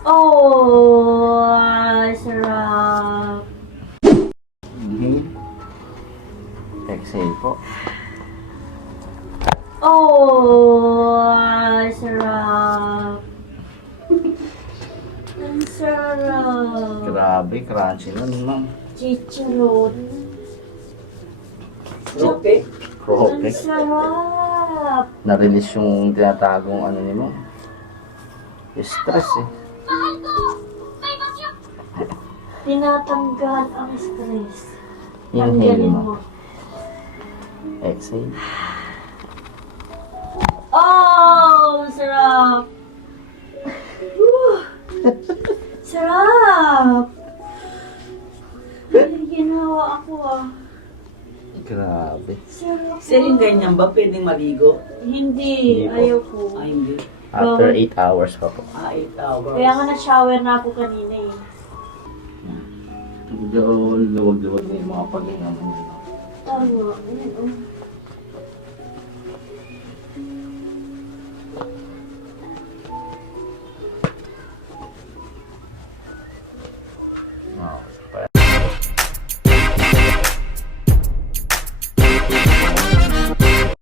Oh, sarap. Inhale. Exhale po. Oh, sarap. Ang sarap. Grabe, crunchy nun, ma'am. Chicharon. Prope. Ang Prope. sarap. Na-release yung tinatagong ano ni mo. Stress eh. Tinatanggal ang stress. Inhale Tanggalin mo. Exhale. Oh, sarap. Whew. Sarap. Ay, ginawa ako ah. Grabe. Sarap. Sir, yung ganyan ba pwedeng maligo? Hindi, Hindi po. ayoko. Hindi. After 8 hours pa po. 8 hours. Kaya nga na-shower na ako kanina eh. Medyo luwag-luwag na yung mga paghinga mo. Tama. Ayun, oh. Wow.